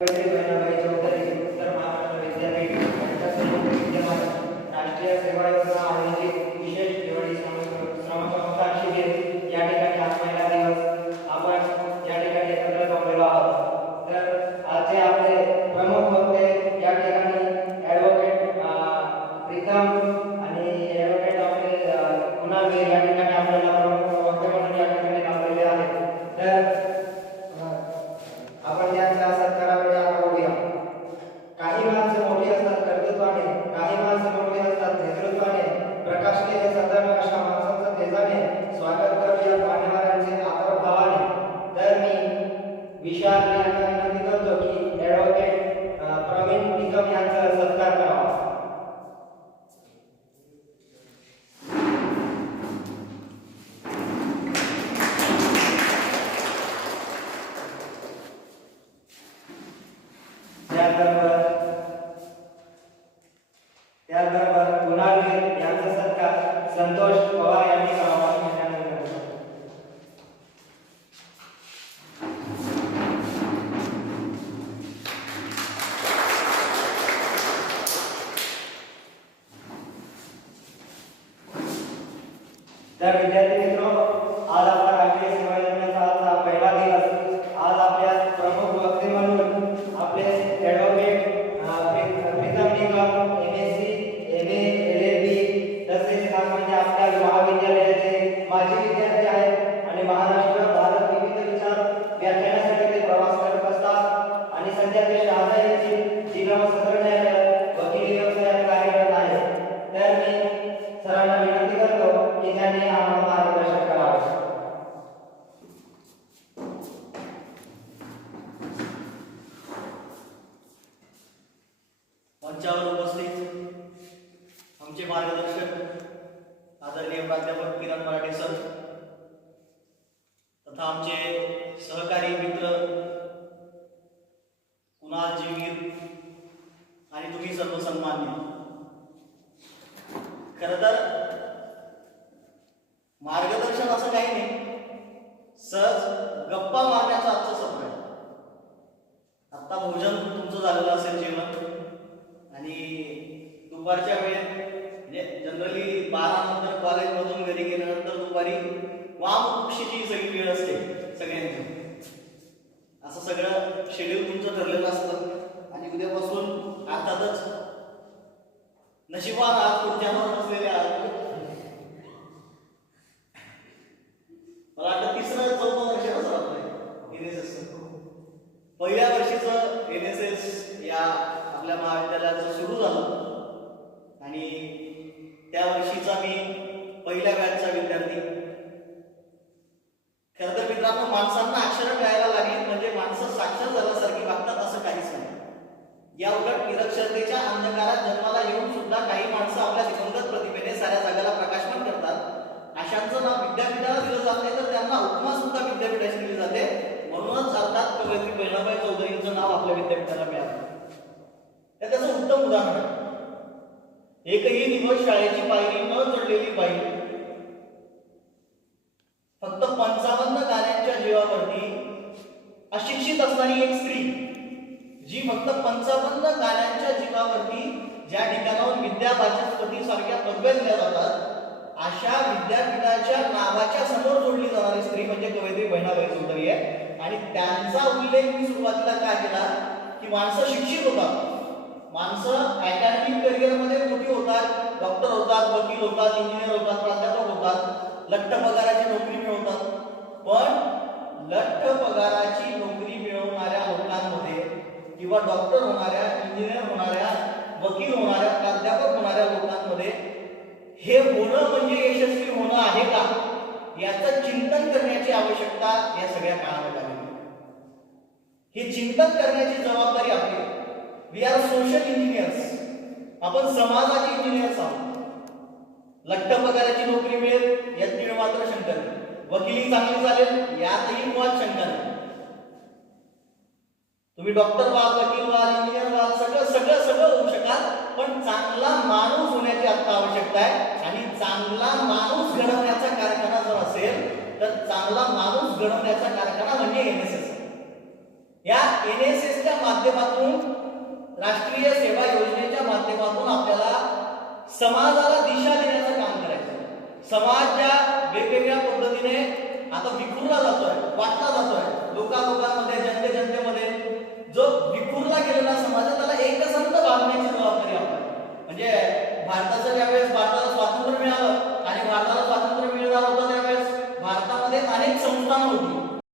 बहिणाबाई चौधरी उत्तर महाराष्ट्र विद्यापीठ यांच्या संयुक्त विद्यमाने राष्ट्रीय सेवा योजना आयोजित विशेष दिवाळी श्रमसंस्कार शिबिर या ठिकाणी आज पहिला दिवस आपण या ठिकाणी एकत्र जमलेलो आहोत। तर आजचे आपले प्रमुख वक्ते या ठिकाणी ॲडव्होकेट प्रीतम आणि ॲडव्होकेट आपले कुणाल या ठिकाणी आपल्याला प्रमुख वक्ते म्हणून या ठिकाणी लावलेले आहेत। तर आपण त्यांचा सत्काराकडे आगवूया। काही माणसं मोठी असतात कर्तृत्वाने, काही माणसं मोठी असतात नेतृत्वाने। प्रकाशलेले सदन अशा माणसांचं तेजाने स्वागत करूया मान्यवरांचे आदरभावाने। तर मी विशाल यांना विनंती करतो की ॲडव्होकेट प्रवीण निकम यांचा सत्कार करावा। त्याचबरोबर कुणाल यांचा सत्कार संतोष पवार यांनी करावा। तर विद्यार्थी मित्रों, आज आपला राष्ट्रीय सेवा योजनेचा आजचा पहिला दिवस। आज आपल्या प्रमुख वक्ते म्हणून आपले advocate Pritam Nikam MSc MA LLB तसेच खास म्हणजे आपल्या महाविद्यालयाचे माजी विद्यार्थी आहेत आणि महाराष्ट्र भारत विविध विचार व्याख्यानासाठी ते प्रवास करत असतात आणि सध्या ते शहादा येथील जिल्हा व सत्र न्यायालयात वकिली व्यवसायात कार्यरत आहेत। तर मी सरांना विनंती करतो की त्यांनी आम्हाला मार्गदर्शन करावे। मंचावर उपस्थित आमचे मार्गदर्शक आदरणीय प्राध्यापक किरण मराठे सर तथा आमचे सहकारी मित्र कुणालजी वीर आणि तुम्ही सर्व सन्मान्य। खरं तर मार्गदर्शन असं काही नाही, सहज गप्पा मारण्याचं आजचं सत्र आहे। आत्ता भोजन तुमचं झालेलं असेल जेवण आणि दुपारच्या वेळेत म्हणजे जनरली 12 नंतर कॉलेजमधून घरी गेल्यानंतर दुपारी वामकुक्षीची सगळी वेळ असते सगळ्यांची। असं सगळं शेड्यूल तुमचं ठरलेलं असतं आणि उद्यापासून अर्थातच नशिबान आज खुर्च्यांवर बसलेले आहात। मला वाटतं 3-4 वर्ष असं NSS पहिल्या वर्षीचं NSS या आपल्या महाविद्यालयाचं सुरू झालं आणि त्या वर्षीचा मी पहिल्या बॅचचा विद्यार्थी। खरं तर मित्रांनो, माणसांना अक्षरं कळायला लागली म्हणजे माणसं साक्षर झाल्यासारखी वागतात असं काहीच नाही। या उलट निरक्षरतेच्या अंधकारात जन्माला येऊन सुद्धा काही माणसं आपल्या दिवंगत प्रतिभेने साऱ्या जगाला प्रकाशमान करतात। अशांचं नाव विद्यापीठाला दिलं जात नाही तर त्यांना उपमा सुद्धा विद्यापीठाची दिली जाते। म्हणूनच अर्थात कवयित्री बहिणाबाई चौधरींचं नाव आपल्या विद्यापीठाला मिळालं। त्याचं उत्तम उदाहरण आहे। एकही दिवस शाळेची पायरी न चढलेली बाई, फक्त 55 गाण्यांच्या जीवावरती अशिक्षित असणारी एक स्त्री, जी फक्त 55 गाण्यांच्या जीवावरती ज्या ठिकाणाहून विद्यावाचस्पती सारख्या पदव्या दिल्या जातात अशा विद्यापीठाच्या नावाच्या समोर जोडली जाणारी स्त्री म्हणजे कवयित्री बहिणाबाई चौधरी आहे। आणि त्यांचा उल्लेख मी सुरुवातीला का केला की माणसं शिक्षित होतात, माणसं अकॅडमिक करिअरमध्ये मोठी होतात, डॉक्टर होतात, वकील होतात, इंजिनियर होतात, प्राध्यापक होतात, लठ्ठ पगाराची नोकरी मिळवतात। पण लठ्ठ पगाराची नोकरी मिळवणाऱ्या लोकांमध्ये किंवा डॉक्टर होणाऱ्या, इंजिनियर होणाऱ्या, वकील होणाऱ्या, प्राध्यापक होणाऱ्या लोकांमध्ये हे होणं म्हणजे यशस्वी होणं आहे का याचं चिंतन करण्याची आवश्यकता या सगळ्या काळामध्ये आहे। हे चिंतन करण्याची जबाबदारी आपली। वी आर सोशल इंजिनियर्स, आपण समाजाचे इंजिनियर्स आहोत। लठ्ठ पगाराची नोकरी मिळेल यात तीळ मात्र शंका नाही, वकिली चांगली चालेल यातही मुळात शंका नाही। तुम्ही डॉक्टर व्हाल, वकील व्हाल, इंजिनियर व्हाल, सगळं होऊ शकाल, पण चांगला माणूस होण्याची आता आवश्यकता आहे। आणि चांगला माणूस घडवण्याचा कारखाना जर असेल तर चांगला माणूस घडवण्याचा कारखाना म्हणजे NSS। या NSSच्या माध्यमातून माध्यमातून, राष्ट्रीय सेवा योजनेच्या माध्यमातून आपल्याला समाजाला दिशा देण्याचं काम करायचं आहे. समाज ज्या वेगवेगळ्या पद्धतीने आता विखुरला जातोय, वाटला जातोय, लोकांमध्ये, जनतेमध्ये जो विखुरला गेलेला समाज आहे त्याला एकसंध बांधण्याची जबाबदारी आपली. म्हणजे भारताचं ज्यावेळेस भारताला स्वातंत्र्य मिळालं आणि भारताला स्वातंत्र्य मिळणार होतं त्यावेळेस भारतामध्ये अनेक संस्थानं होती.